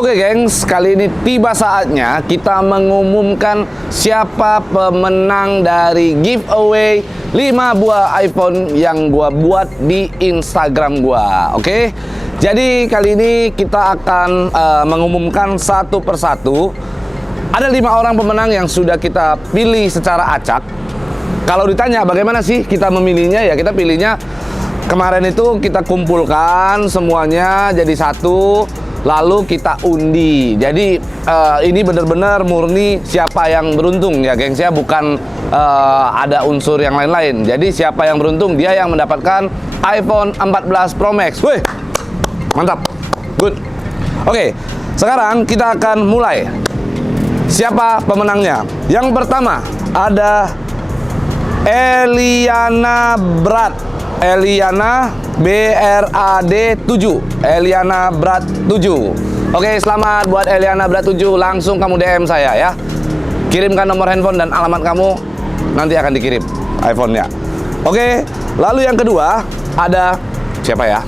Oke gengs, kali ini tiba saatnya kita mengumumkan siapa pemenang dari giveaway 5 buah iPhone yang gua buat di Instagram gua. Oke, jadi kali ini kita akan mengumumkan satu persatu. Ada 5 orang pemenang yang sudah kita pilih secara acak. Kalau ditanya bagaimana sih kita memilihnya, ya kita pilihnya kemarin itu kita kumpulkan semuanya jadi satu, lalu kita undi. Jadi ini benar-benar murni siapa yang beruntung ya gengs ya, bukan ada unsur yang lain-lain. Jadi siapa yang beruntung dia yang mendapatkan iPhone 14 Pro Max. Wih, mantap, good. Oke, sekarang kita akan mulai. Siapa pemenangnya? Yang pertama ada Eliana Brad. Eliana BRAD 7. Eliana Brad 7. Oke, selamat buat Eliana Brad 7. Langsung kamu DM saya ya. Kirimkan nomor handphone dan alamat kamu, nanti akan dikirim iPhone-nya. Oke, lalu yang kedua ada siapa ya?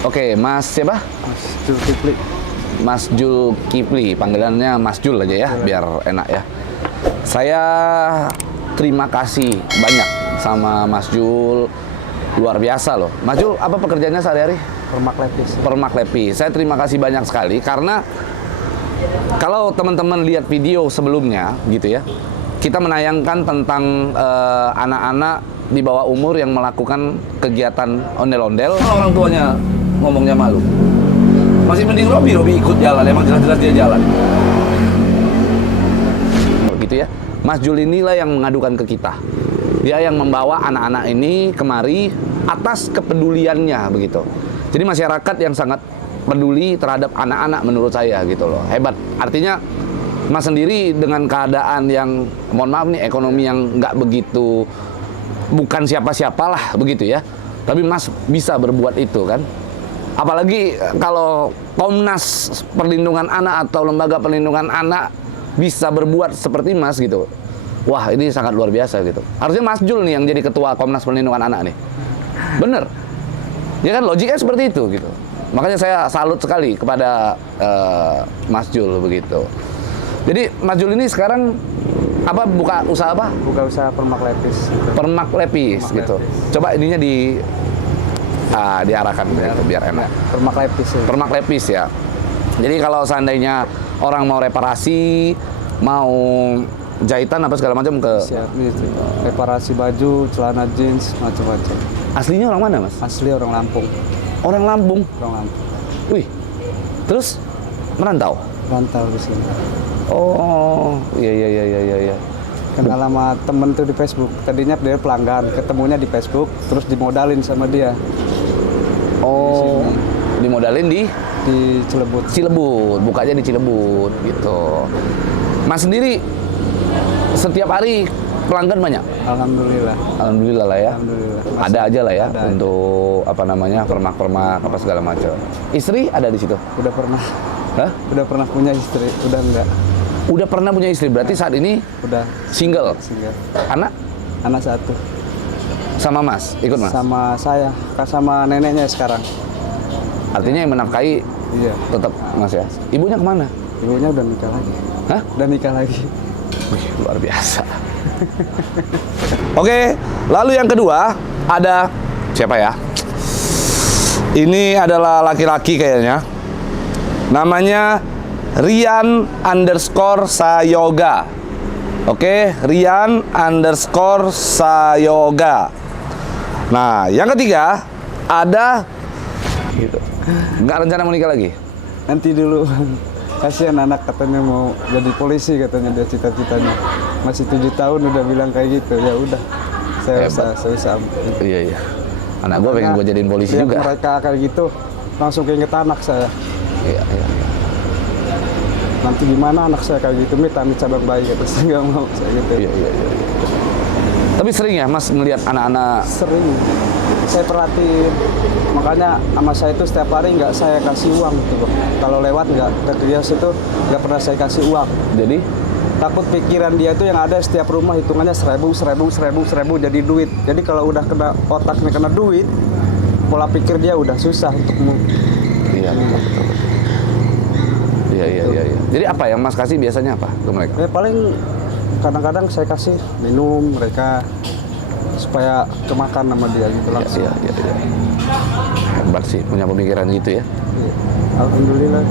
Oke, Mas siapa? Mas Zulkifli. Mas Zulkifli, panggilannya Mas Jul aja ya, biar enak ya. Saya terima kasih banyak sama Mas Jul, luar biasa loh. Mas Jul, apa pekerjaannya sehari-hari? Permak lepis. Permak lepis. Saya terima kasih banyak sekali karena kalau teman-teman lihat video sebelumnya gitu ya, kita menayangkan tentang anak-anak di bawah umur yang melakukan kegiatan ondel-ondel. Orang tuanya ngomongnya malu. Masih mending Robi ikut jalan, emang jelas-jelas dia jalan. Gitu ya. Mas Jul inilah yang mengadukan ke kita. Dia yang membawa anak-anak ini kemari atas kepeduliannya begitu. Jadi masyarakat yang sangat peduli terhadap anak-anak menurut saya gitu loh. Hebat. Artinya Mas sendiri dengan keadaan yang, mohon maaf nih, ekonomi yang nggak begitu, bukan siapa-siapalah begitu ya. Tapi Mas bisa berbuat itu kan. Apalagi kalau Komnas Perlindungan Anak atau Lembaga Perlindungan Anak bisa berbuat seperti Mas gitu. Wah, ini sangat luar biasa gitu. Harusnya Mas Jul nih yang jadi ketua Komnas Perlindungan Anak nih. Bener. Ya kan logiknya seperti itu gitu. Makanya saya salut sekali kepada Mas Jul begitu. Jadi Mas Jul ini sekarang apa, buka usaha apa? Buka usaha permak lepis. Permak lepis gitu. Coba ininya diarahkan biar enak. Permak lepis. Ya. Permak lepis ya. Jadi kalau seandainya orang mau reparasi, mau jahitan apa segala macam ke Siap, gitu. Reparasi baju, celana jeans, macam-macam. Aslinya orang mana, Mas? Asli orang Lampung. Orang Lampung. Orang Lampung. Wih. Terus merantau? Rantau di sini. Oh, iya. Kenal sama temen tuh di Facebook. Tadinya dia pelanggan, ketemunya di Facebook, terus dimodalin sama dia. Oh, dimodalin di Cilebut. Cilebut, bukanya di Cilebut gitu. Mas sendiri setiap hari pelanggan banyak? Alhamdulillah. Alhamdulillah lah ya. Alhamdulillah. Ada aja lah ya ada untuk apa namanya, permak-permak apa segala macam. Istri ada di situ? Udah pernah. Hah? Udah pernah punya istri, udah enggak. Udah pernah punya istri, berarti saat ini Udah single. single. Anak Anak satu. sama Mas, ikut Mas? Sama saya, sama neneknya sekarang. Artinya yang menafkahi Iya. tetap Mas ya? Ibunya kemana? Ibunya udah nikah lagi. Hah? Udah nikah lagi. Wih, luar biasa. Oke, lalu yang kedua ada siapa ya? Ini adalah laki-laki kayaknya. Namanya Rian_Sayoga. Oke, Rian_Sayoga. Nah, yang ketiga ada gitu. Nggak rencana mau nikah lagi? Nanti dulu. Kasihan anak katanya mau jadi polisi, katanya dia cita-citanya. Masih 7 tahun udah bilang kayak gitu. Ya udah. Saya usah. Iya. Anak gue pengen gue jadiin polisi lihat juga. mereka kayak gitu, langsung keinget anak saya. Iya. Nanti gimana anak saya kayak gitu, amit cabang bayi, kata saya nggak mau saya gitu. Iya. Tapi sering ya Mas ngelihat anak-anak. Sering saya perhatiin, makanya sama saya itu setiap hari nggak saya kasih uang gitu Bang. Kalau lewat nggak ke kios itu nggak pernah saya kasih uang. Jadi Takut pikiran dia itu yang ada setiap rumah hitungannya 1000 jadi duit. Jadi kalau udah kena otaknya kena duit, pola pikir dia udah susah untuk iya betul. Iya. Jadi apa yang Mas kasih biasanya apa ke mereka? paling kadang-kadang saya kasih minum mereka supaya kemakan sama dia gitu langsung. Iya. Hebat sih punya pemikiran gitu ya. Iya. Alhamdulillah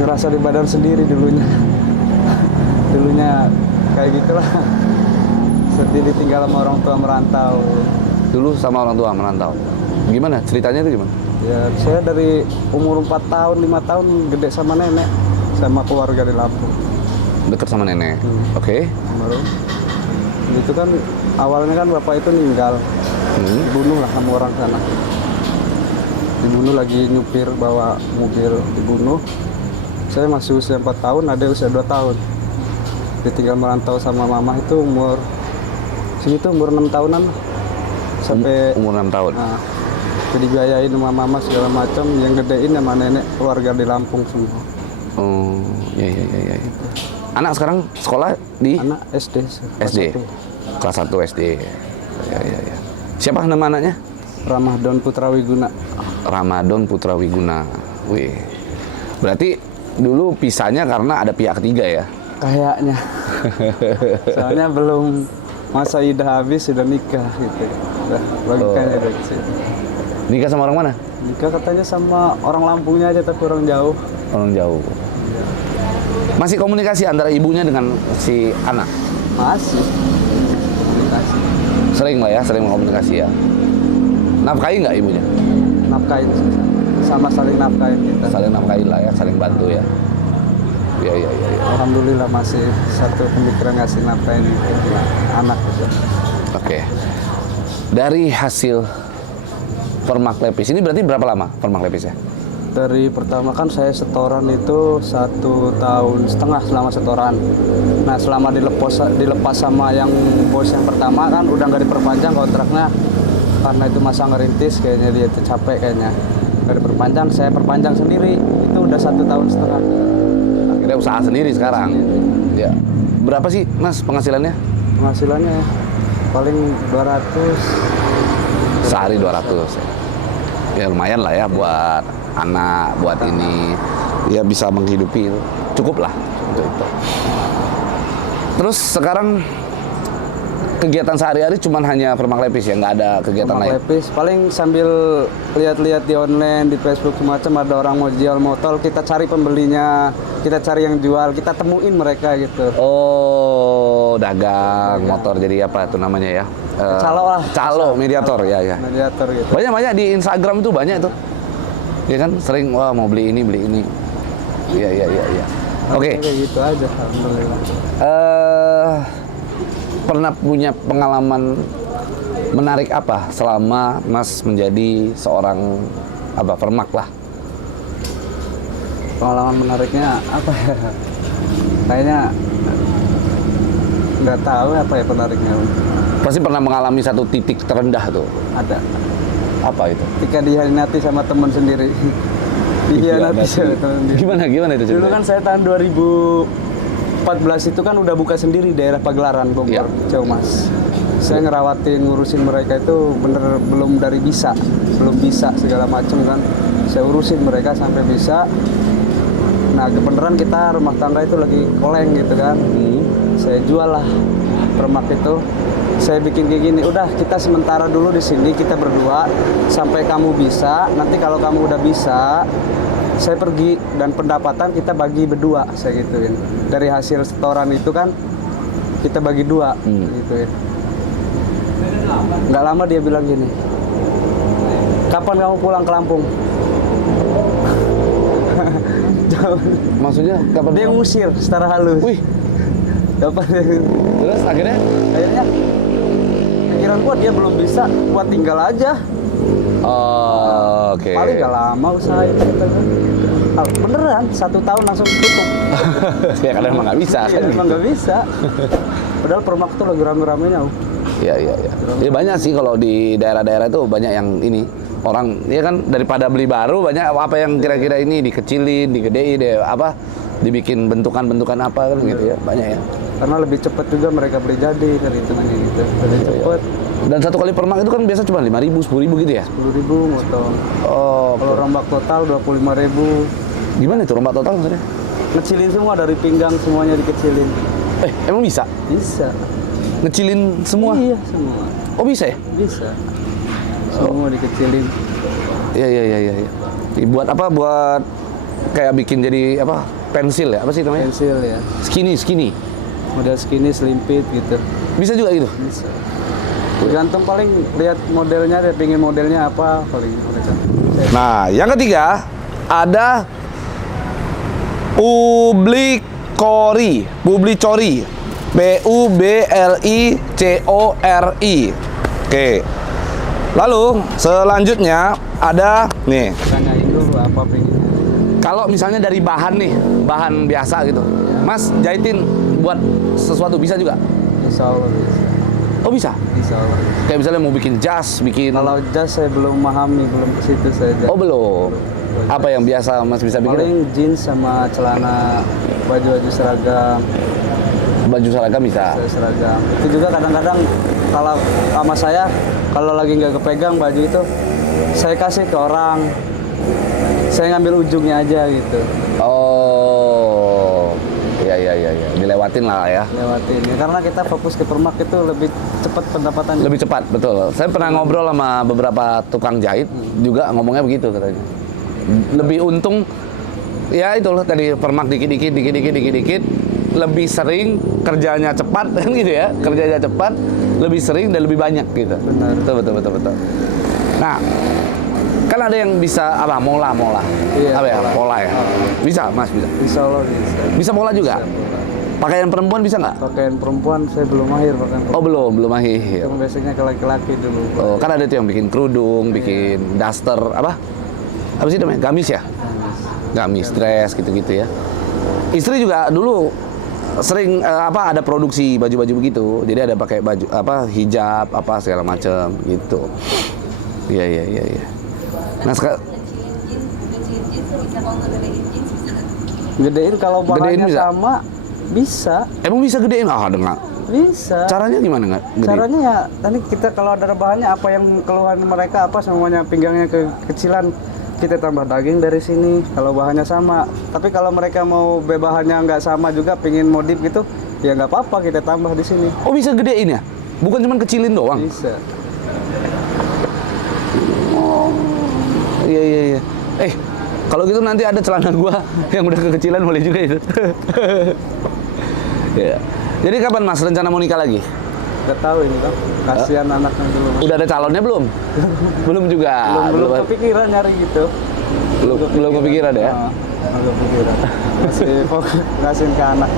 ngerasa di badan sendiri dulunya kayak gitulah, sedih ditinggal sama orang tua merantau. Dulu sama orang tua merantau. Gimana ceritanya itu gimana? Ya saya dari umur 4 tahun 5 tahun gede sama nenek sama keluarga di Lampung. Deket sama nenek. Oke. Baru itu kan awalnya kan bapak itu meninggal, dibunuh lah sama orang sana. Dibunuh lagi nyupir bawa mobil, dibunuh. Saya masih usia 4 tahun, ada usia 2 tahun. Ditinggal merantau sama mama itu umur segitu, umur 6 tahunan lah. Sampai Umur 6 tahun. nah, dibiayain sama mama segala macam, yang gedein sama nenek keluarga di Lampung semua. Oh, iya. Anak sekarang sekolah di Anak SD. SD. Kelas 1 SD. Iya. Siapa nama anaknya? Ramadan Putra Wiguna. Ramadan Putra Wiguna. Wih. Berarti dulu pisahnya karena ada pihak ketiga ya? Kayaknya. Soalnya belum masa idah habis sudah nikah gitu. Udah logikanya dari situ. Nikah sama orang mana? Nikah katanya sama orang Lampungnya aja tapi orang jauh. Orang jauh. Masih komunikasi antara ibunya dengan si anak? Masih. Komunikasi. Sering lah ya, sering komunikasi ya. Nafkahi nggak ibunya? Nafkahin sama saling nafkahin kita. Saling nafkahi lah ya, saling bantu ya. Iya. Alhamdulillah masih satu pemikiran ngasih nafkahin anak gitu. Oke. Dari hasil permak lepis ini berarti berapa lama permak lepisnya? Dari pertama kan saya setoran itu 1,5 tahun selama setoran. Nah selama dilepas sama yang bos yang pertama kan udah nggak diperpanjang kontraknya karena itu masa ngerintis kayaknya dia itu capek kayaknya nggak diperpanjang, saya perpanjang sendiri itu udah 1,5 tahun. Akhirnya usaha sendiri sekarang. Ya. Berapa sih Mas penghasilannya? Penghasilannya paling 200 Sehari 200. Ya lumayan lah ya buat anak, buat ini. Ya bisa menghidupi itu. Cukup lah untuk itu. Terus sekarang kegiatan sehari-hari cuman hanya permak lepis ya, nggak ada kegiatan permak lain? lepis. Paling sambil lihat-lihat di online, di Facebook semacam ada orang mau jual motor, kita cari pembelinya, kita cari yang jual, kita temuin mereka gitu. Oh, dagang motor jadi apa itu namanya ya? Calo lah. Calo, mediator ya. Mediator gitu. Banyak di Instagram itu banyak tuh. Ya kan sering wah mau beli ini. Iya. Oke. Kayak gitu aja alhamdulillah. Pernah punya pengalaman menarik apa selama Mas menjadi seorang permak lah? Pengalaman menariknya apa ya? Kayaknya nggak tahu apa ya penariknya. Pasti pernah mengalami satu titik terendah tuh. Ada. Apa itu? Ketika dihianati sama teman sendiri. Dihianati sama teman sendiri. Gimana itu Dulu ceritanya? kan saya tahun 2014 itu kan udah buka sendiri daerah Pagelaran Bogor, Iya. Jauh Mas. Saya ngerawatin ngurusin mereka itu bener belum belum bisa segala macam kan. Saya urusin mereka sampai bisa. Nah kebenaran kita rumah tangga itu lagi koleng gitu kan. Saya jual lah permak itu. Saya bikin kayak gini, udah kita sementara dulu di sini kita berdua sampai kamu bisa. Nanti kalau kamu udah bisa, saya pergi dan pendapatan kita bagi berdua, saya gituin. Dari hasil setoran itu kan kita bagi dua, gituin. Nggak lama dia bilang gini, kapan kamu pulang ke Lampung? Maksudnya kapan? Dia ngusir secara halus. Wih, Kapan dia? terus akhirnya? Akhirnya pikiran gua dia belum bisa, gua tinggal aja. Oh, oke. Paling gak lama usaha itu kita kan. Beneran 1 tahun langsung tutup. Ya kadang emang nggak bisa Iya, kan emang gitu. nggak bisa. Padahal permak tuh lagi rame-ramenya. Iya, iya, iya. Ya banyak sih kalau di daerah-daerah itu banyak yang ini orang ya kan daripada beli baru banyak apa yang kira-kira ini dikecilin, digedein, deh apa dibikin bentukan-bentukan apa kan gitu ya banyak ya. Karena lebih cepat juga mereka beli jadi dari hitungannya gitu. Lebih cepat. Dan satu kali permak itu kan biasa cuma 5.000, 10.000 gitu ya. 10.000 motong. Oh, Kalau rombak total 25.000. gimana itu rombak total maksudnya? Ngecilin semua dari pinggang semuanya dikecilin. Emang bisa Bisa. ngecilin semua? Iya semua. Oh bisa ya? Bisa. Semua dikecilin. Iya, iya, iya, iya. Buat apa? Buat kayak bikin jadi apa? Pensil ya? Apa sih namanya? Pensil ya. Skinny. Model skinny, selimpit gitu. Bisa juga gitu? Bisa. Tergantung paling lihat modelnya, dia pengen modelnya apa paling mereka. Nah, yang ketiga ada Publicori. Publicori. Oke. Lalu selanjutnya ada nih. Tanyain dulu apa pengennya. Kalau misalnya dari bahan nih, bahan biasa gitu. Mas jahitin buat sesuatu bisa juga? Insya Allah bisa. Oh bisa? Insya Allah. Kayak misalnya mau bikin jas, bikin... Kalau jas saya belum memahami, belum ke situ saya. Oh belum. Apa yang biasa Mas bisa bikin? Paling jeans sama celana, baju-baju seragam. Baju seragam bisa. Seragam. Itu juga kadang-kadang kalau sama saya, kalau lagi nggak kepegang baju itu, saya kasih ke orang. Saya ngambil ujungnya aja gitu. Oh, iya. Dilewatin lah ya. Lewatin. Ya, karena kita fokus ke permak itu lebih cepat pendapatannya. Lebih cepat, betul. Saya pernah ngobrol sama beberapa tukang jahit, juga ngomongnya begitu katanya. Lebih untung, ya itulah tadi permak dikit-dikit, lebih sering kerjanya cepat kan gitu ya. Kerjanya cepat, lebih sering dan lebih banyak gitu. Benar. Betul. Nah, kan ada yang bisa apa? Mola. Iya, apa ya? mola. Mola ya. Bisa, Mas, bisa. Insya Allah bisa. Bisa mola juga. Bisa mola. Pakaian perempuan bisa nggak? Pakaian perempuan saya belum mahir bahkan. Oh belum mahir. Yang biasanya ke laki-laki dulu. Oh, kan ada tuh yang bikin kerudung, bikin daster, apa sih namanya? Gamis ya? Gamis, dress gitu-gitu ya. Istri juga dulu sering ada produksi baju-baju begitu. Jadi ada pakai baju hijab segala macam gitu. Iya. Nah, sekarang gedein kalau Gedein bahannya bisa? sama bisa. emang bisa gedein? Dengar. Bisa. Caranya gimana nggak? Gedein? Caranya ya tadi kita kalau ada bahannya apa yang keluhan mereka apa semuanya pinggangnya kekecilan kita tambah daging dari sini kalau bahannya sama. Tapi kalau mereka mau bahannya nggak sama juga pingin modif gitu ya nggak apa-apa kita tambah di sini. Oh bisa gedein ya? Bukan cuma kecilin doang? Bisa. Iya. Kalau gitu nanti ada celana gua yang udah kekecilan boleh juga itu. Ya. Jadi kapan Mas rencana mau nikah lagi? Nggak tahu ini Bang. Kasihan anaknya dulu. Udah ada calonnya belum? Belum juga. Belum kepikiran nyari gitu. Belum kepikiran ya? Belum kepikiran. Masih fokus kasihin ke anak.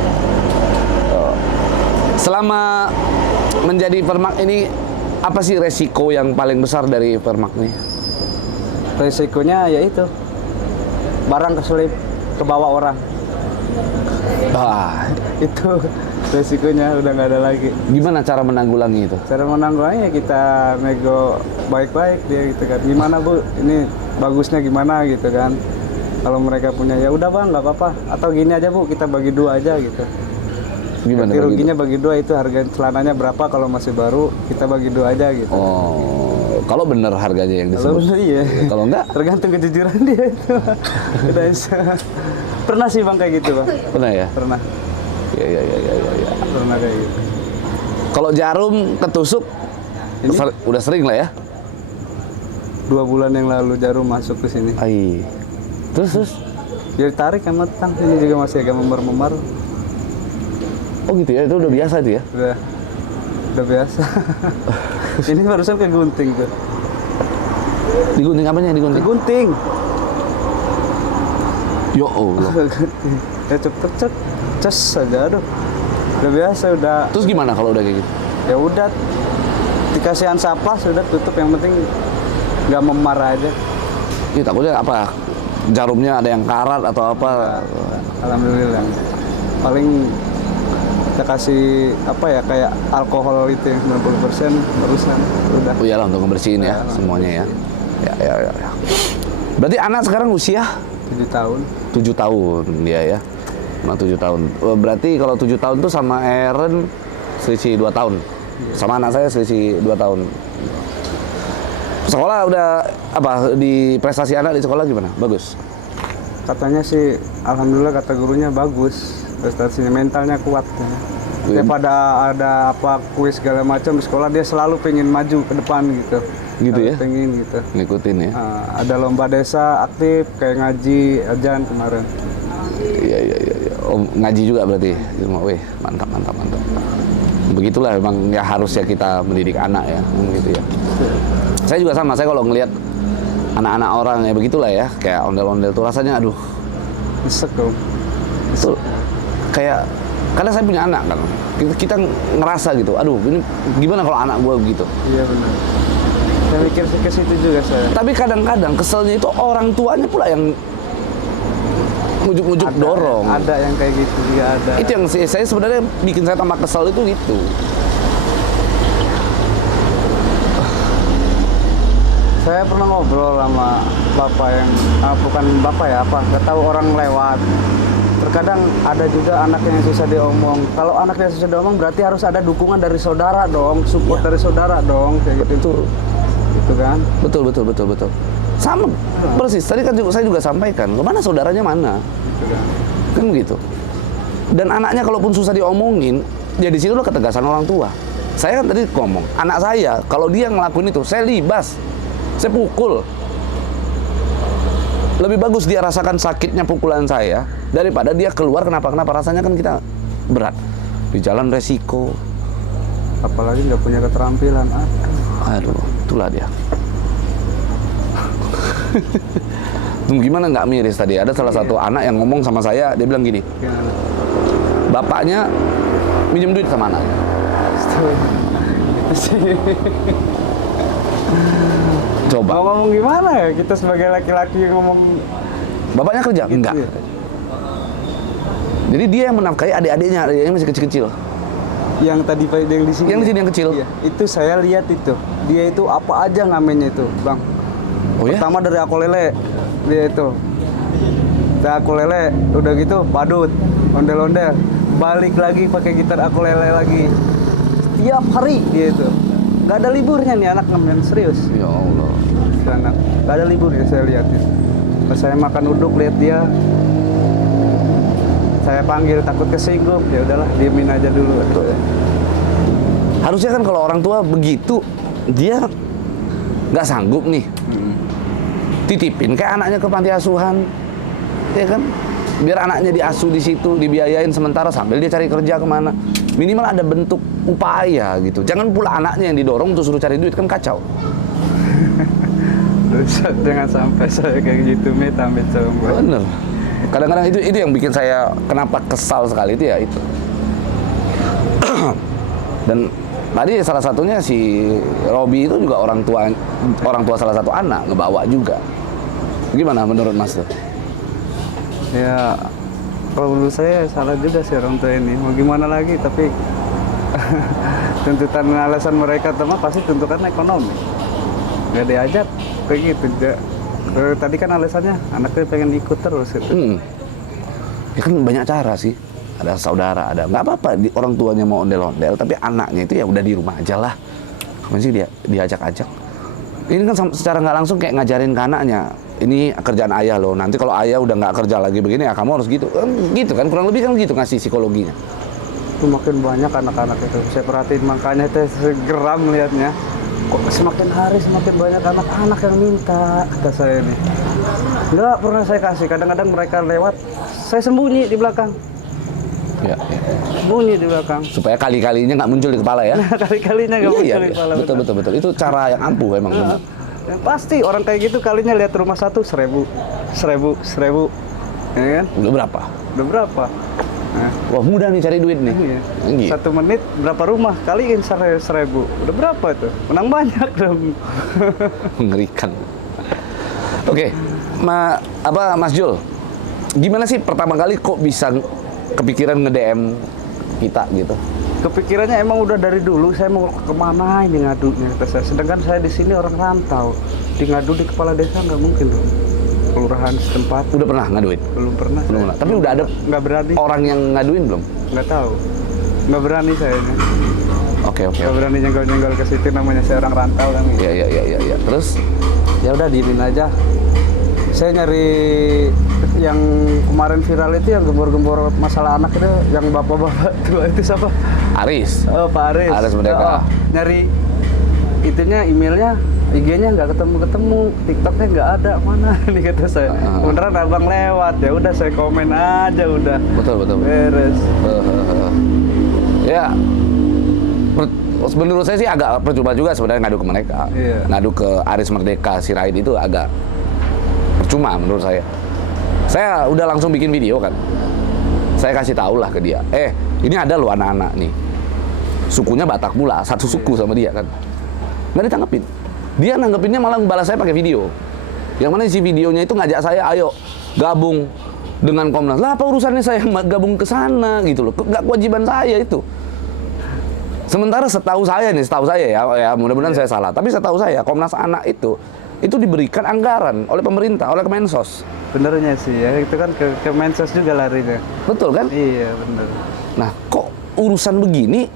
Selama menjadi permak ini apa sih resiko yang paling besar dari permak ini? Resikonya yaitu barang keselip ke bawah orang. Itu resikonya udah nggak ada lagi. Gimana cara menanggulangi itu? Cara menanggulannya ya kita nego baik-baik dia gitu kan. Gimana Bu? Ini bagusnya gimana gitu kan? Kalau mereka punya ya udah Bang nggak apa-apa. Atau gini aja Bu kita bagi dua aja gitu. Gimana? Nanti ruginya bagi dua itu harga celananya berapa kalau masih baru kita bagi dua aja gitu. Oh, kalau bener harganya yang Kalau disebut. bener iya. Kalau enggak? Tergantung kejujuran dia itu. Kita bisa. Pernah sih Bang kayak gitu Bang. Pernah ya? Pernah. Iya. Pernah kayak gitu. Kalau jarum ketusuk, Ini? udah sering lah ya? 2 bulan yang lalu jarum masuk ke sini. Ai. Terus? Dia tarik sama tang. Ini juga masih agak memar-memar. Oh gitu ya, itu udah biasa itu ya? Udah biasa. Ini barusan kegunting tuh. Digunting apanya? Digunting? Kegunting. Ya Allah. Ya cepet ces aja aduh. Udah biasa udah. Terus gimana kalau udah kayak gitu? Ya udah dikasih ansaplah sudah tutup yang penting nggak memar aja. Ini takutnya apa? Jarumnya ada yang karat atau apa? Alhamdulillah. Paling kita kasih apa ya, kayak alkohol itu yang 90% barusan udah. Oh iyalah, untuk ngebersihin ya, Ya, semuanya ya. Ya. Berarti anak sekarang usia 7 tahun. 7 tahun dia ya. Nah, 7 tahun. Berarti kalau 7 tahun tuh sama Eren selisih 2 tahun. Sama anak saya selisih 2 tahun. Sekolah udah apa, di prestasi anak di sekolah gimana? Bagus. Katanya sih alhamdulillah, kata gurunya bagus, prestasinya, mentalnya kuat. Iya. Daripada ada apa kuis segala macam di sekolah, dia selalu pengen maju ke depan gitu. Gitu Selalu ya? Pengen gitu. Ngikutin ya. Ada lomba desa aktif kayak ngaji, ajan kemarin. Iya. Oh, ngaji juga berarti. Wih, mantap. Begitulah memang ya, harusnya kita mendidik anak ya, gitu ya. Saya juga sama, saya kalau ngelihat anak-anak orang ya begitulah ya, kayak ondel-ondel tuh rasanya aduh. Nyesek dong. Tuh kayak, karena saya punya anak kan, kita ngerasa gitu, aduh ini gimana kalau anak gue begitu. Iya benar. Saya mikir ke situ juga saya. Tapi kadang-kadang keselnya itu orang tuanya pula yang ngujuk-ngujuk dorong. Ada yang kayak gitu juga ada. Itu yang saya sebenarnya bikin saya tambah kesel itu gitu. Saya pernah ngobrol sama bapak yang bukan bapak ya, apa nggak tahu, orang lewat. Terkadang ada juga anak yang susah diomong. Kalau anaknya susah diomong berarti harus ada dukungan dari saudara dong, support dari saudara dong, kayak gitu. Gitu kan? Betul. Sama persis. Tadi kan saya juga sampaikan, kemana saudaranya mana? Gitu kan. Kan begitu. Dan anaknya kalaupun susah diomongin, ya di situ lo ketegasan orang tua. Saya kan tadi ngomong, anak saya kalau dia ngelakuin itu, saya libas, saya pukul. Lebih bagus dia rasakan sakitnya pukulan saya daripada dia keluar kenapa rasanya kan kita berat di jalan, resiko. Apalagi nggak punya keterampilan. Aduh, itulah dia. Gimana nggak miris tadi? Ada salah satu anak yang ngomong sama saya, dia bilang gini, Gimana? bapaknya minjem duit sama anaknya. Itu sih. Coba. Mau ngomong gimana ya, kita sebagai laki-laki ngomong Bapaknya kerja? gitu Enggak. ya? Jadi dia yang menafkahi adik-adiknya masih kecil-kecil. Yang tadi yang di sini. Yang di sini yang kecil. Iya, itu saya lihat itu. Dia itu apa aja ngamennya itu, Bang. Oh ya? Pertama dari aku lele, dia itu. Dari aku lele, udah gitu badut, ondel-ondel, balik lagi pakai gitar aku lele lagi. Setiap hari dia itu. Gak ada liburnya nih anak ngamen, serius. Ya Allah. Anak, gak ada liburnya saya lihat itu. Pas saya makan uduk lihat dia, saya panggil takut kesinggung, ya udahlah diemin aja dulu. Harusnya kan kalau orang tua begitu, dia nggak sanggup nih. Titipin kayak anaknya ke panti asuhan, ya kan? Biar anaknya diasuh di situ, dibiayain sementara sambil dia cari kerja kemana. Minimal ada bentuk upaya gitu. Jangan pula anaknya yang didorong untuk suruh cari duit, kan kacau. Jangan sampai saya kayak gitu, amit-amit coba. Bener. Kadang-kadang itu yang bikin saya kenapa kesal sekali itu ya itu. Dan tadi salah satunya si Robi itu juga orang tua salah satu anak ngebawa juga. Gimana menurut Mas tuh? Ya, kalau menurut saya salah juga sih orang tua ini. Mau gimana lagi, tapi tuntutan alasan mereka teman pasti tuntutan ekonomi. Nggak diajak kayak gitu. Tadi kan alasannya anaknya pengen ikut terus gitu. Ya kan banyak cara sih. Ada saudara, ada nggak apa-apa orang tuanya mau ondel-ondel, tapi anaknya itu ya udah di rumah aja lah. Masih dia diajak-ajak. Ini kan secara nggak langsung kayak ngajarin ke anaknya. Ini kerjaan ayah loh. Nanti kalau ayah udah nggak kerja lagi begini ya kamu harus gitu. Gitu kan kurang lebih kan gitu ngasih psikologinya. Itu makin banyak anak-anak itu. Saya perhatiin makanya itu geram lihatnya. Kok semakin hari semakin banyak anak-anak yang minta, kata saya ini. Nggak pernah saya kasih. Kadang-kadang mereka lewat, saya sembunyi di belakang. Ya. Sembunyi di belakang. Supaya kali-kalinya nggak muncul di kepala ya. Kali-kalinya nggak muncul di kepala. Betul. Itu cara yang ampuh emang. Benar. Pasti orang kayak gitu kalinya lihat rumah satu 1.000, ya kan? Udah berapa? Udah berapa? Nah, Wah mudah nih cari duit nih. iya. Gitu. 1 menit berapa rumah? Kaliin 1.000. Udah berapa tuh? Menang banyak dong. Mengerikan. Oke, Mas Jul, gimana sih pertama kali kok bisa kepikiran nge-DM kita gitu? Kepikirannya emang udah dari dulu, saya mau kemana ini ngadunya, kata saya. Sedangkan saya di sini orang rantau, di ngadu di kepala desa nggak mungkin loh. Kelurahan setempat. Udah pernah ngaduin? Belum pernah. Belum pernah. Tapi udah ada nggak berani. orang yang ngaduin belum? Nggak tahu. Nggak berani saya. Oke. Nggak berani nyenggol-nyenggol ke situ, namanya saya orang rantau kan. Iya. Terus? Ya udah diemin aja. Saya nyari yang kemarin viral itu, yang gembor-gembor masalah anak itu, yang bapak-bapak tua itu siapa? Aris. Oh, Pak Aris. Aris Merdeka. Nyari itunya, emailnya, IG-nya nggak ketemu, TikToknya nggak ada, mana nih kata saya. Beneran abang lewat, ya udah saya komen aja udah. Betul. Beres. Ya, menurut saya sih agak percuma juga sebenarnya ngadu ke mereka. Iya. Ngadu ke Aris Merdeka Sirait itu agak percuma menurut saya. Saya udah langsung bikin video kan. Saya kasih tahu lah ke dia. Ini ada loh anak-anak nih. Sukunya Batak pula, satu suku sama dia kan. Nggak ditanggepin. Dia nanggepinnya malah balas saya pakai video. Yang mana isi videonya itu ngajak saya, ayo gabung dengan Komnas. Lah apa urusannya saya gabung ke sana gitu loh. Nggak kewajiban saya itu. Sementara setahu saya ya mudah-mudahan saya salah. Tapi setahu saya Komnas Anak itu diberikan anggaran oleh pemerintah, oleh Kemensos. Benernya sih ya, itu kan ke Kemensos juga larinya. Betul kan? Iya bener. Nah kok urusan begini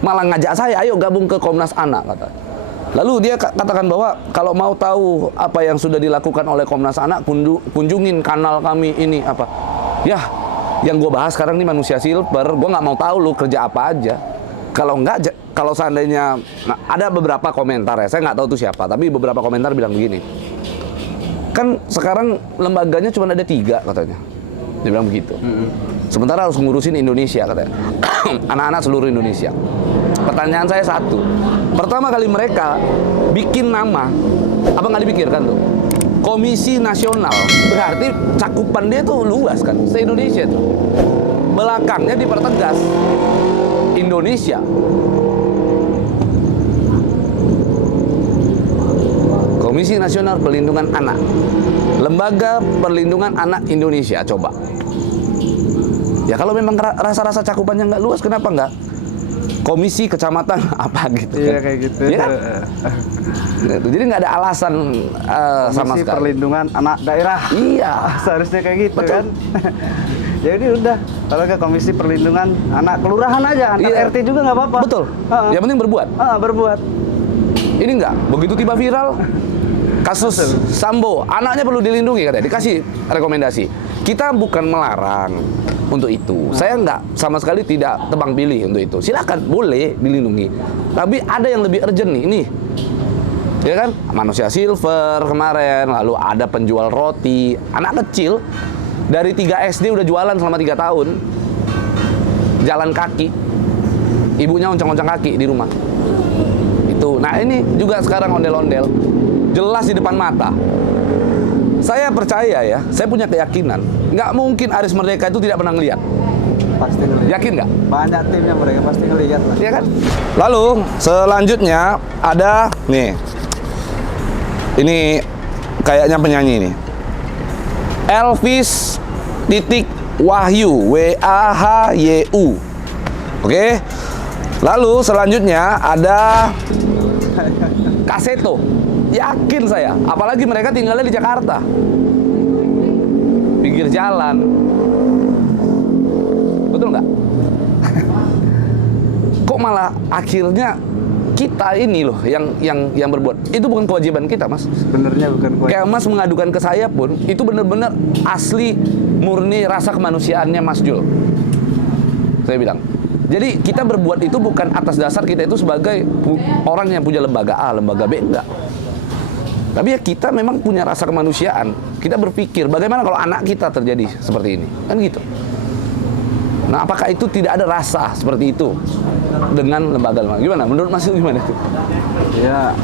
malah ngajak saya, ayo gabung ke Komnas Anak kata. Lalu dia katakan bahwa kalau mau tahu apa yang sudah dilakukan oleh Komnas Anak, kunjungin kanal kami ini apa. Ya, yang gue bahas sekarang nih Manusia Silver, gue nggak mau tahu lu kerja apa aja. Kalau seandainya, ada beberapa komentar ya, saya nggak tahu itu siapa, tapi beberapa komentar bilang begini. Kan sekarang lembaganya cuma ada 3 katanya. Dia bilang begitu. Sementara harus ngurusin Indonesia katanya. Anak-anak seluruh Indonesia. Pertanyaan saya satu. Pertama kali mereka bikin nama, apa nggak dipikirkan tuh? Komisi Nasional. Berarti cakupan dia tuh luas kan, se-Indonesia tuh. Belakangnya dipertegas Indonesia. Komisi Nasional Perlindungan Anak. Lembaga Perlindungan Anak Indonesia, coba. Ya kalau memang rasa-rasa cakupannya nggak luas, kenapa nggak komisi kecamatan apa gitu kan? Iya kayak gitu. Ya kan? Jadi nggak ada alasan sama Komisi sekali. Perlindungan Anak Daerah. Iya. Seharusnya kayak gitu. Betul. Kan. Jadi udah, kalau ke Komisi Perlindungan Anak Kelurahan aja, antar Iya. RT juga nggak apa-apa. Betul. Yang penting berbuat. Berbuat. Ini enggak, begitu tiba viral kasus Sambo, anaknya perlu dilindungi katanya, dikasih rekomendasi. Kita bukan melarang untuk itu. Saya enggak sama sekali tidak tebang pilih untuk itu. Silakan, boleh dilindungi. Tapi ada yang lebih urgent nih, ini. Ya kan? Manusia Silver kemarin, lalu ada penjual roti, anak kecil dari 3 SD udah jualan selama 3 tahun. Jalan kaki. Ibunya oncang-oncang kaki di rumah. Nah ini juga sekarang ondel-ondel, jelas di depan mata. Saya percaya ya, saya punya keyakinan, nggak mungkin Aris Merdeka itu tidak pernah ngeliat. Pasti ngeliat. Yakin nggak? Banyak timnya mereka pasti ngeliat lah. Iya kan? Lalu selanjutnya ada nih, ini kayaknya penyanyi nih, Elvis Wahyu, WAHYU. Oke. Lalu selanjutnya ada Kaseto. Yakin saya, apalagi mereka tinggalnya di Jakarta. Pinggir jalan. Betul nggak? Kok malah akhirnya kita ini loh yang berbuat. Itu bukan kewajiban kita, Mas. Sebenarnya bukan kewajiban. Kayak Mas mengadukan ke saya pun, itu benar-benar asli murni rasa kemanusiaannya Mas Jul. Saya bilang. Jadi kita berbuat itu bukan atas dasar kita itu sebagai orang yang punya lembaga A, lembaga B, enggak. Tapi ya kita memang punya rasa kemanusiaan. Kita berpikir bagaimana kalau anak kita terjadi seperti ini, kan gitu. Nah, apakah itu tidak ada rasa seperti itu dengan lembaga-lembaga? Gimana? Menurut Mas gimana itu? Ya,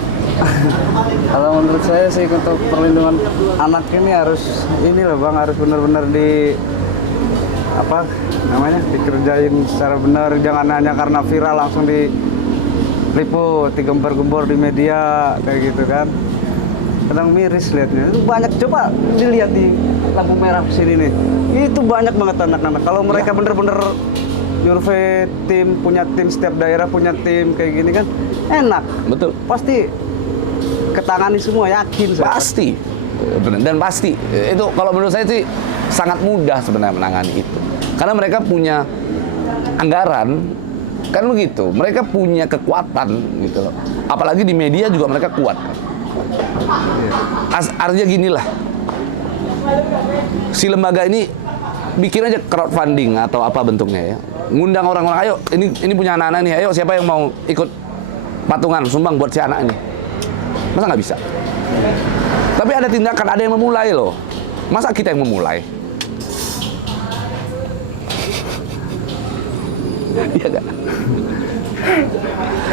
kalau menurut saya sih untuk perlindungan anak ini harus harus benar-benar dikerjain secara benar, jangan hanya karena viral langsung diliput, digembar-gembor di media kayak gitu kan. Kadang miris liatnya. Itu banyak, coba dilihat di lampu merah sini nih. Itu banyak banget anak-anak. Kalau mereka bener-bener nyurvei tim, punya tim, setiap daerah punya tim kayak gini kan enak. Betul. Pasti ketangani semua, yakin saya. Pasti. Benar. Dan pasti itu kalau menurut saya sih sangat mudah sebenarnya menangani itu. Karena mereka punya anggaran, kan begitu. Mereka punya kekuatan gitu loh. Apalagi di media juga mereka kuat. Artinya ginilah. Si lembaga ini bikin aja crowdfunding atau apa bentuknya ya. Ngundang orang-orang, ayo ini punya anak-anak nih, ayo siapa yang mau ikut patungan sumbang buat si anak ini. Masa nggak bisa? Tapi ada tindakan, ada yang memulai loh. Masa kita yang memulai? Iya kan?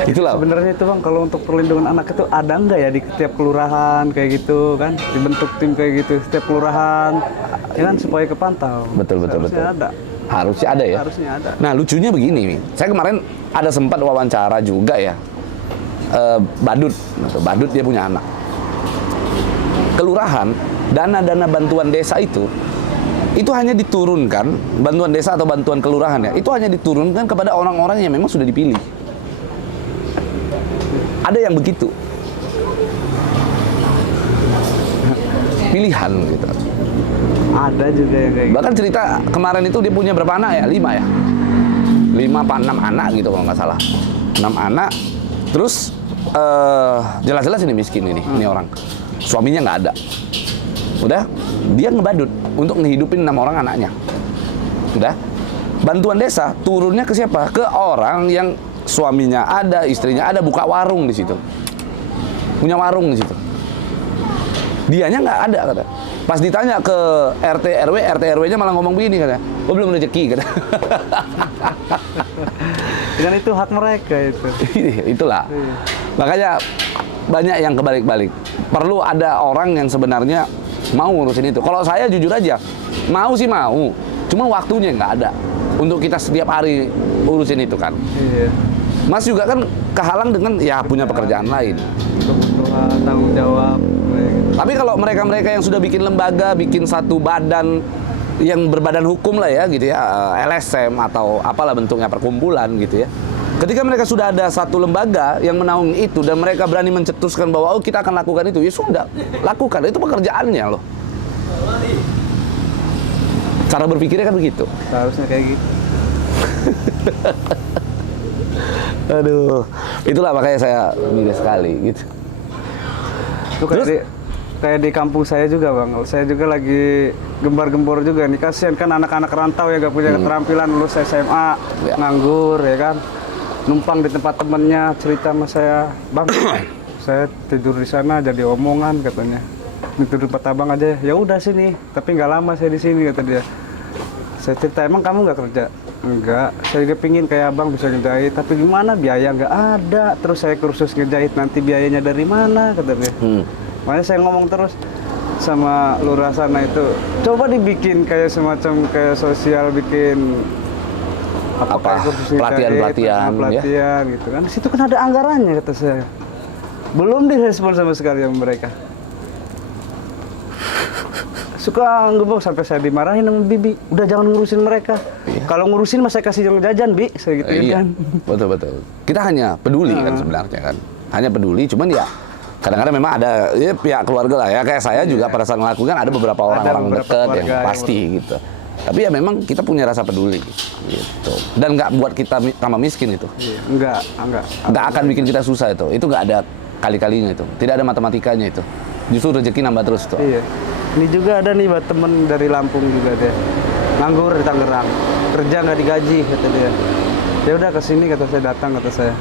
Itulah. Sebenarnya itu Bang, kalau untuk perlindungan anak itu ada nggak ya di setiap kelurahan kayak gitu kan? Dibentuk tim kayak gitu setiap kelurahan, ya kan supaya kepantau. Betul. Ada. Harusnya ada ya. Harusnya ada. Nah lucunya begini nih, saya kemarin ada sempat wawancara juga ya, badut dia punya anak. Kelurahan, dana bantuan desa itu hanya diturunkan, bantuan desa atau bantuan kelurahan ya, itu hanya diturunkan kepada orang-orang yang memang sudah dipilih. Ada yang begitu. Pilihan gitu. Ada juga yang kayak gitu. Bahkan cerita kemarin itu dia punya berapa anak ya? 5 ya? 5 apa 6 anak gitu kalau nggak salah. 6 anak, terus jelas-jelas ini miskin ini orang. Suaminya nggak ada. Udah, dia ngebadut untuk ngehidupin 6 orang anaknya. Udah, bantuan desa turunnya ke siapa? Ke orang yang suaminya ada, istrinya ada, buka warung di situ. Punya warung di situ. Dianya nggak ada kata. Pas ditanya ke RT RW-nya malah ngomong begini katanya, "Oh, belum rezeki," kata. Dengan itu hak mereka itu. Itulah. Iya. Makanya banyak yang kebalik-balik. Perlu ada orang yang sebenarnya mau ngurusin itu. Kalau saya jujur aja, mau sih mau. Cuma waktunya nggak ada untuk kita setiap hari urusin itu kan. Iya. Mas juga kan kehalang dengan ya punya pekerjaan lain. Kebutuhan, tanggung jawab. Kayak gitu. Tapi kalau mereka-mereka yang sudah bikin lembaga, bikin satu badan yang berbadan hukum lah ya gitu ya, LSM atau apalah bentuknya perkumpulan gitu ya. Ketika mereka sudah ada satu lembaga yang menaungi itu dan mereka berani mencetuskan bahwa oh kita akan lakukan itu, ya sudah, lakukan. Itu pekerjaannya loh. Cara berpikirnya kan begitu. Seharusnya kayak gitu. Aduh, itulah makanya saya milih sekali gitu. Itu kayak Terus? kayak di kampung saya juga Bang. Saya juga lagi gembar-gembor juga nih. Kasihan kan anak-anak rantau ya gak punya keterampilan, lulus SMA, Ya. nganggur ya kan. Numpang di tempat temennya, cerita sama saya, "Bang, saya tidur di sana jadi omongan," katanya. "Tidur di tempat abang aja." "Ya udah sini, tapi nggak lama saya di sini," kata dia. Saya cerita, "Emang kamu nggak kerja?" "Enggak, saya juga pingin kayak abang bisa ngejahit, tapi gimana, biaya nggak ada. Terus saya kursus ngejahit, nanti biayanya dari mana?" kata dia. Makanya saya ngomong terus sama lurah sana itu, coba dibikin kayak semacam kayak sosial, bikin Apa, kayak kursus ngejahit, pelatihan gitu kan. Di situ kan ada anggarannya, kata saya. Belum direspon sama sekali sama mereka. Suka ngebok sampai saya dimarahin sama bibi, "Udah jangan ngurusin mereka. Iya. Kalau ngurusin masa kasih yang jajan, Bi," saya gitu Iya, kan. betul. Kita hanya peduli kan sebenarnya kan. Hanya peduli, cuman ya kadang-kadang memang ada ya, pihak keluarga lah ya. Kayak saya juga pada saat melakukan ada beberapa orang-orang beberapa dekat yang keluarga yang pasti gitu. Tapi ya memang kita punya rasa peduli gitu. Dan nggak buat kita tambah miskin itu. Iya, enggak. Nggak akan bikin kita susah itu. Itu nggak ada kali-kalinya itu. Tidak ada matematikanya itu. Justru rezeki nambah terus tuh. Iya. Ini juga ada nih buat temen dari Lampung juga dia. Nganggur di Tangerang. Kerja nggak digaji kata dia. "Ya udah kesini," kata saya, "datang," kata saya.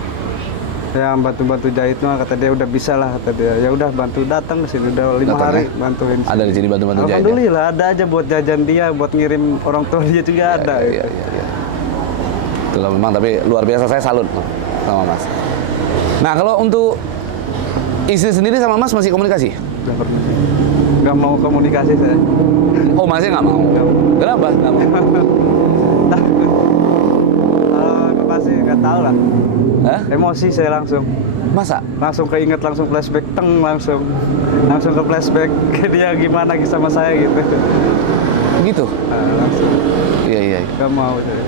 "Ya bantu-bantu jahit mah," kata dia, "udah bisa lah," kata dia. "Ya udah bantu datang ke sini, udah 5 Datang, hari ya? bantuin." Ada di sini bantu-bantu jajan. Alhamdulillah ada aja buat jajan dia, buat ngirim orang tua dia juga ada. Iya. Itulah memang, tapi luar biasa, saya salut sama Mas. Nah, kalau untuk istri sendiri sama Mas masih komunikasi? Nggak pernah. Nggak mau komunikasi saya. Oh, Masnya nggak mau? Nggak mau. Kenapa? Nggak mau? Kalau pasti nggak tahu lah. Hah? Emosi saya langsung keinget, langsung flashback, langsung ke flashback ke dia gimana sama saya gitu. Begitu? Langsung Iya. nggak mau saya.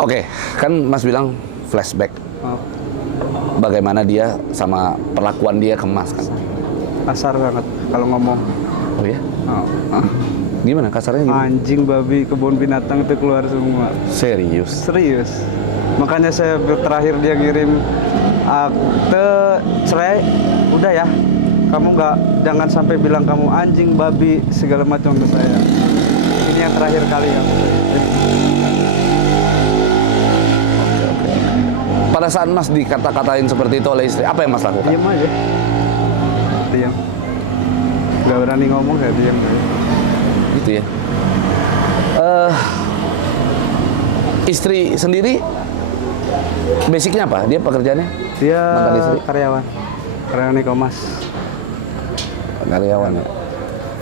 Oke, kan Mas bilang flashback. Oh, Bagaimana dia sama perlakuan dia ke Mas kan? kasar banget kalau ngomong. Oh ya? Oh. Gimana kasarnya gimana? Anjing, babi, kebun binatang itu keluar semua. Serius? Serius. Makanya saya terakhir dia ngirim akte cerai, udah ya. Kamu jangan sampai bilang kamu anjing, babi, segala macam ke saya. Ini yang terakhir kali ya. Pada saat Mas dikata-katain seperti itu oleh istri, apa yang Mas lakukan? Diam aja. Diam. Gak berani ngomong, saya diam. Gitu ya. Istri sendiri basicnya apa? Dia pekerjaannya? Dia Mantan istri? karyawan e-commerce. Karyawan ya?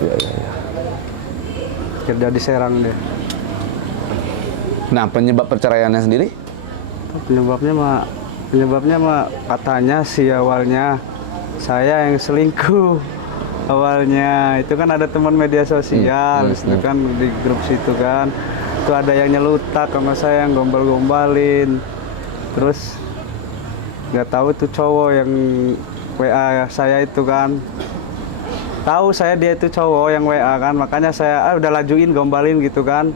Iya. Kerja di Serang dia. Nah, penyebab perceraiannya sendiri? Penyebabnya mah katanya sih awalnya saya yang selingkuh. Awalnya itu kan ada teman media sosial, itu kan di grup situ kan. Itu ada yang nyelutak sama saya, yang gombal-gombalin. Terus nggak tahu itu cowok yang WA saya itu kan. Tahu saya dia itu cowok yang WA kan, makanya saya udah lajuin gombalin gitu kan.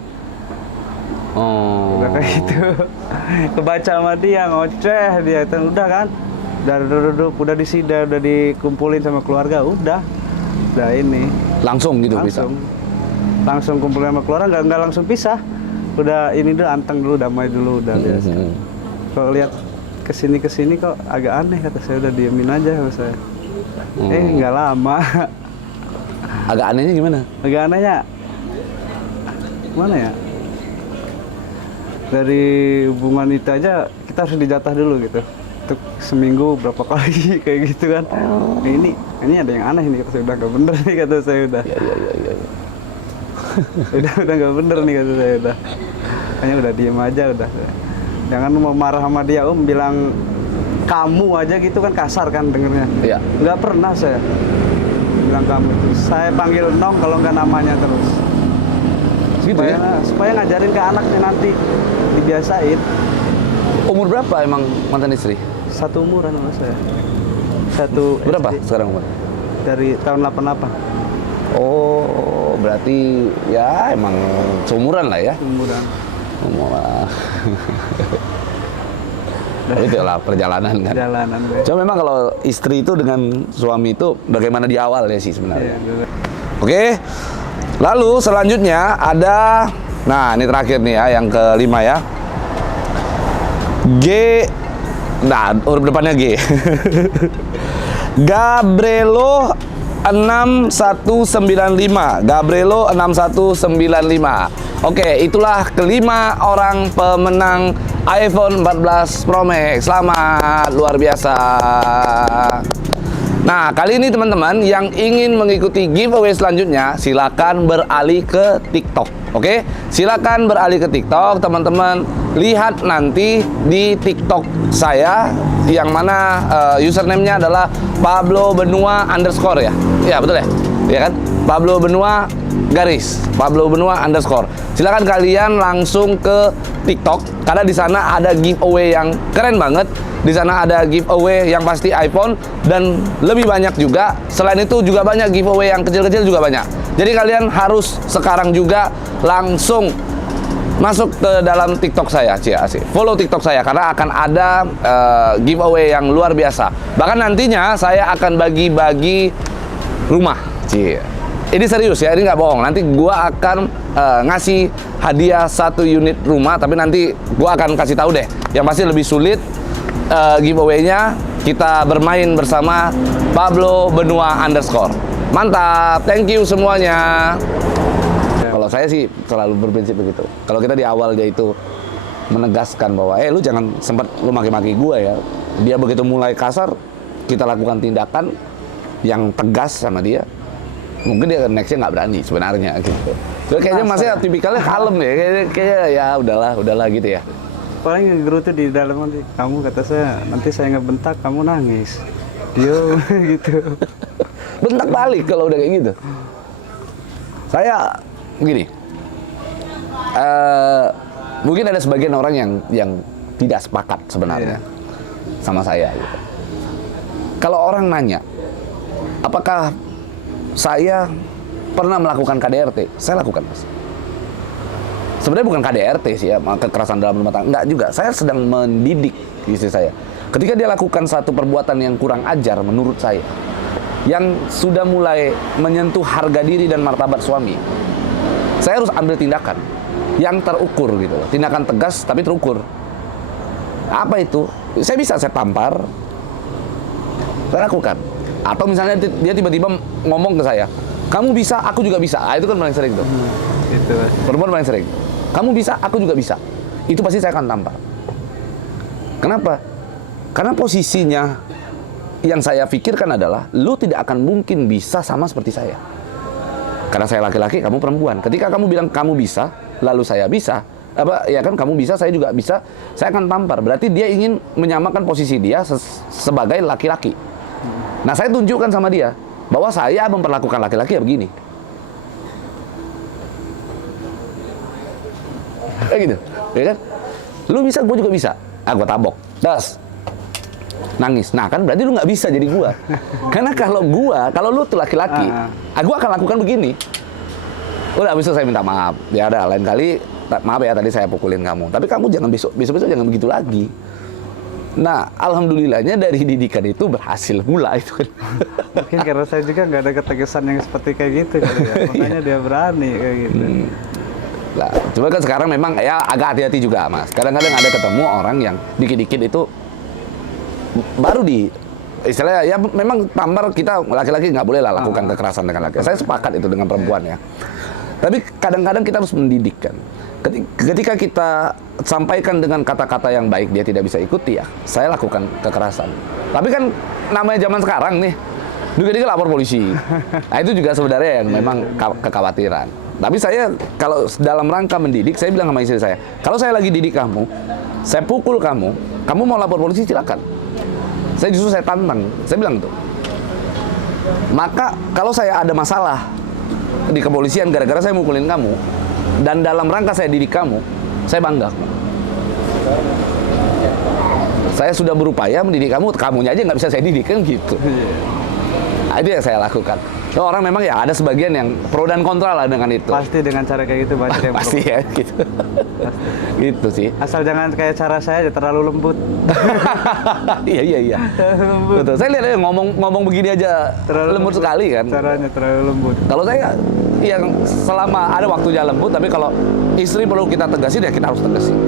Oh. Udah kayak gitu. Kebaca sama dia, ngoceh dia itu udah kan. Udah duduk, udah disida, udah dikumpulin sama keluarga, udah ini. Langsung gitu bisa? Langsung kumpulin sama keluarga, nggak langsung pisah. Udah ini dulu, anteng dulu, damai dulu, udah biasa. Kalau lihat kesini kok agak aneh, kata saya, udah diemin aja sama saya. Nggak lama. Agak anehnya gimana? Agak anehnya mana ya? Dari hubungan itu aja kita harus dijatah dulu gitu. Untuk seminggu berapa kali kayak gitu kan. Ini ada yang aneh nih, kata saya, udah nggak bener nih, kata saya udah. Iya. udah nggak bener nih, kata saya udah. Kayaknya udah diem aja udah. Jangan mau marah sama dia, bilang kamu aja gitu kan kasar kan dengernya. Iya. Nggak pernah saya bilang kamu itu. Saya panggil Nong kalau nggak namanya terus. Gitu ya? Supaya ngajarin ke anaknya nanti, dibiasain. Umur berapa emang mantan istri? Satu umuran sama saya. Satu Berapa SD. sekarang umur? Dari tahun 88. Oh, berarti ya emang seumuran lah ya? Umuran. Wah. Itulah perjalanan kan. Jalanan gue. Cuma memang kalau istri itu dengan suami itu bagaimana di awal ya sih sebenarnya. Iya, Oke. Lalu selanjutnya ada, nah ini terakhir nih ya, yang kelima ya. Huruf depannya G. Gabrielo 6195. Gabrielo 6195. Oke, itulah kelima orang pemenang iPhone 14 Pro Max. Selamat, luar biasa. Nah, kali ini teman-teman yang ingin mengikuti giveaway selanjutnya, silakan beralih ke TikTok. Oke? Silakan beralih ke TikTok, teman-teman. Lihat nanti di TikTok saya yang mana username-nya adalah Pablo Benua _ ya. Ya, betul ya? Ya kan? Pablo Benua _ Silakan kalian langsung ke TikTok karena di sana ada giveaway yang keren banget. Di sana ada giveaway yang pasti iPhone dan lebih banyak juga. Selain itu juga banyak giveaway yang kecil-kecil juga banyak. Jadi kalian harus sekarang juga langsung masuk ke dalam TikTok saya, follow TikTok saya karena akan ada giveaway yang luar biasa. Bahkan nantinya saya akan bagi-bagi rumah, Ini serius ya, ini nggak bohong. Nanti gua akan ngasih hadiah 1 unit rumah, tapi nanti gua akan kasih tahu deh. Yang pasti lebih sulit giveaway-nya kita bermain bersama Pablo Benua _ Mantap, thank you semuanya. Kalau saya sih selalu berprinsip begitu. Kalau kita di awal dia itu menegaskan bahwa lu jangan sempat lu maki-maki gua ya. Dia begitu mulai kasar, kita lakukan tindakan yang tegas sama dia. Mungkin dia nextnya nggak berani sebenarnya gitu. Jadi kayaknya masnya tipikalnya kalem ya, kayaknya ya udahlah gitu ya. Paling gerutu di dalam nanti, kamu kata saya, nanti saya ngebentak, kamu nangis. Yo, gitu. Bentak balik kalau udah kayak gitu. Saya begini, Mungkin ada sebagian orang yang tidak sepakat sebenarnya sama saya gitu. Kalau orang nanya, apakah saya pernah melakukan KDRT? Saya lakukan, Mas. Sebenarnya bukan KDRT sih ya, kekerasan dalam rumah tangga. Enggak juga, saya sedang mendidik istri saya. Ketika dia lakukan satu perbuatan yang kurang ajar menurut saya, yang sudah mulai menyentuh harga diri dan martabat suami, saya harus ambil tindakan yang terukur gitu loh. Tindakan tegas tapi terukur. Apa itu? Saya tampar, saya lakukan. Atau misalnya dia tiba-tiba ngomong ke saya, kamu bisa, aku juga bisa. Itu kan paling sering tuh. Itu. Perempuan paling sering. Kamu bisa, aku juga bisa. Itu pasti saya akan tampar. Kenapa? Karena posisinya yang saya pikirkan adalah, lu tidak akan mungkin bisa sama seperti saya. Karena saya laki-laki, kamu perempuan. Ketika kamu bilang kamu bisa, lalu saya bisa, ya kan, kamu bisa, saya juga bisa, saya akan tampar. Berarti dia ingin menyamakan posisi dia sebagai laki-laki. Nah, saya tunjukkan sama dia bahwa saya memperlakukan laki-laki ya begini. Kayak gitu, ya kan? Lu bisa, gue juga bisa. Gue tabok, das, nangis. Nah, kan berarti lu nggak bisa jadi gua. Karena kalau lu tuh laki-laki, gua akan lakukan begini. Udah, habis itu saya minta maaf. Ya ada, lain kali maaf ya tadi saya pukulin kamu. Tapi kamu jangan besok jangan begitu lagi. Nah, alhamdulillahnya dari didikan itu berhasil pula itu. Mungkin karena saya juga nggak ada ketegasan yang seperti kayak gitu kali ya. Makanya dia berani kayak gitu. Lah, cuma kan sekarang memang ya agak hati-hati juga, Mas. Kadang-kadang ada ketemu orang yang dikit-dikit itu baru istilahnya ya memang tampar, kita laki-laki nggak boleh lah lakukan kekerasan dengan laki. Saya sepakat itu dengan perempuan ya. Tapi kadang-kadang kita harus mendidik kan. Ketika kita sampaikan dengan kata-kata yang baik, dia tidak bisa ikuti ya, saya lakukan kekerasan. Tapi kan namanya zaman sekarang nih, juga lapor polisi. Nah, itu juga sebenarnya yang memang kekhawatiran. Tapi saya kalau dalam rangka mendidik, saya bilang sama istri saya, kalau saya lagi didik kamu, saya pukul kamu mau lapor polisi silakan. Saya tantang, saya bilang tuh. Maka kalau saya ada masalah di kepolisian gara-gara saya mukulin kamu, dan dalam rangka saya didik kamu, saya bangga. Saya sudah berupaya mendidik kamu, kamunya aja nggak bisa saya didik kan gitu. Nah, itu yang saya lakukan. Nah, orang memang ya ada sebagian yang pro dan kontra lah dengan itu. Pasti dengan cara kayak gitu banyak yang pasti ya gitu. Gitu sih. Asal jangan kayak cara saya aja terlalu lembut. Iya. Lembut. Betul. Saya lihat ngomong begini aja terlalu lembut sekali kan. Caranya terlalu lembut. Kalau saya yang selama ada waktunya lembut, tapi kalau istri perlu kita tegasin ya kita harus tegasin.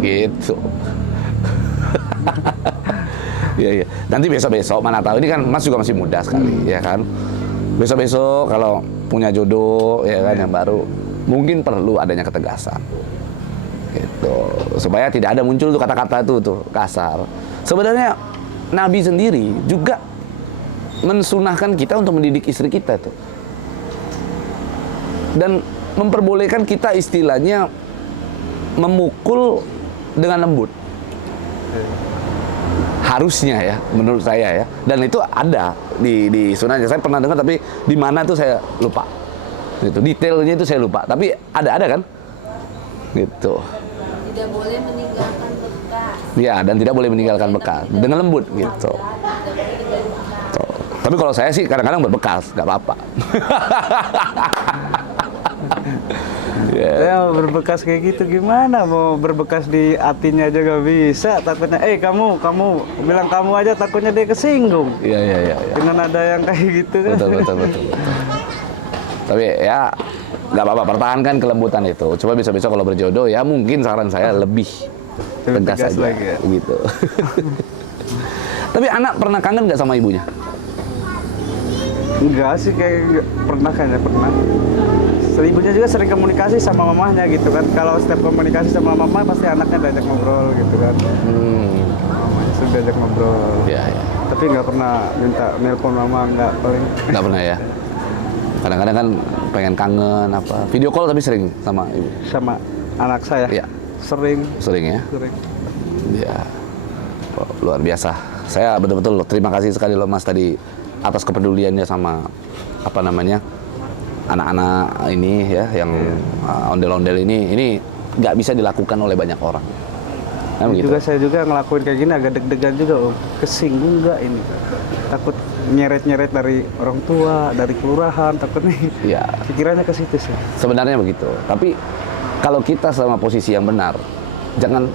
Gitu. Iya. Nanti besok-besok mana tahu, ini kan Mas juga masih muda sekali, ya kan. Besok-besok kalau punya jodoh ya kan yang baru, mungkin perlu adanya ketegasan. Gitu. Supaya tidak ada muncul tuh kata-kata tuh kasar. Sebenarnya Nabi sendiri juga mensunahkan kita untuk mendidik istri kita tuh. Dan memperbolehkan kita istilahnya memukul dengan lembut. Harusnya ya, menurut saya ya. Dan itu ada di sunahnya. Saya pernah dengar tapi di mana tuh saya lupa. Gitu. Detailnya itu saya lupa. Tapi ada kan? Gitu. Tidak boleh meninggalkan bekas. Ya, dan tidak boleh meninggalkan bekas dengan lembut gitu. Tuh. Tapi kalau saya sih kadang-kadang berbekas, nggak apa-apa. Saya berbekas kayak gitu gimana, mau berbekas di hatinya aja gak bisa, takutnya kamu bilang kamu aja, takutnya dia kesinggung. Iya. Dengan ada yang kayak gitu kan. Betul. Tapi ya nggak apa-apa, pertahankan kelembutan itu. Coba besok-besok kalau berjodoh ya mungkin saran saya lebih tegas aja lagi ya. gitu. Tapi anak pernah kangen nggak sama ibunya? Enggak sih, kayak pernah. Ibunya juga sering komunikasi sama mamahnya gitu kan. Kalau setiap komunikasi sama mama pasti anaknya diajak ngobrol gitu kan. Mamanya sudah diajak ngobrol. Iya. Tapi nggak pernah minta nelpon mama, paling. Nggak pernah ya. Kadang-kadang kan pengen kangen apa. Video call tapi sering sama ibu. Sama anak saya. Iya. Sering ya. Sering. Ya. Oh, luar biasa. Saya betul-betul terima kasih sekali loh Mas tadi atas kepeduliannya sama anak-anak ini ya yang ondel-ondel ini nggak bisa dilakukan oleh banyak orang. Kan begitu. Juga saya juga ngelakuin kayak gini agak deg-degan juga Om. Kesinggung nggak ini? Takut nyeret-nyeret dari orang tua, dari kelurahan, takut nih. Iya. Pikirannya ke situ sih. Sebenarnya begitu. Tapi kalau kita sama posisi yang benar, jangan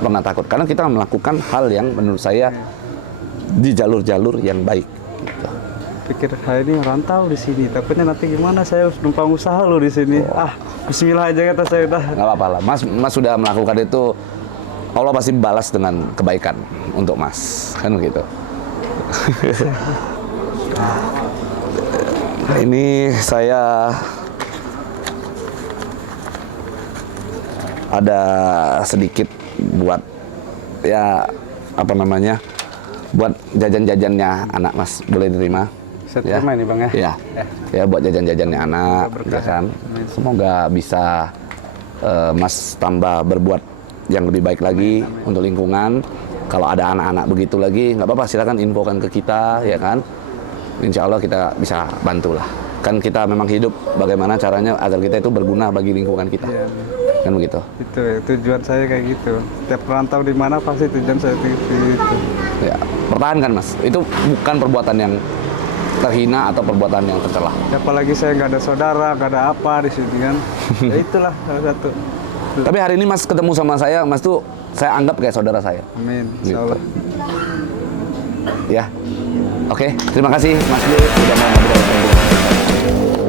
pernah takut. Karena kita melakukan hal yang menurut saya di jalur-jalur yang baik. Gitu. Pikir saya ini rantau di sini, takutnya nanti gimana saya harus numpang usaha lo di sini. Bismillah aja kata saya udah. Nggak apa-apa lah. Mas sudah melakukan itu, Allah pasti balas dengan kebaikan untuk Mas. Kan begitu. Ini saya ada sedikit buat ya apa namanya, buat jajan-jajannya anak Mas, boleh diterima? Saya terima ini Bang ya. Ya buat jajan-jajannya anak, berkah. ya kan. Semoga bisa Mas tambah berbuat yang lebih baik lagi untuk lingkungan. Kalau ada anak-anak begitu lagi, nggak apa-apa, silakan infokan ke kita, ya kan. Insya Allah kita bisa bantulah. Kan kita memang hidup bagaimana caranya agar kita itu berguna bagi lingkungan kita. Iya. Kan begitu. Itu ya, tujuan saya kayak gitu. Tiap rantau di mana pasti tujuan saya itu. Ya, pertahankan Mas. Itu bukan perbuatan yang terhina atau perbuatan yang tercela. Apalagi saya nggak ada saudara, nggak ada apa di sini kan. Ya itulah salah satu. Tapi hari ini Mas ketemu sama saya, Mas tuh saya anggap kayak saudara saya. Amin. Gitu. Insya Allah. Ya. Oke, terima kasih Mas Lee sudah mau ngobrol.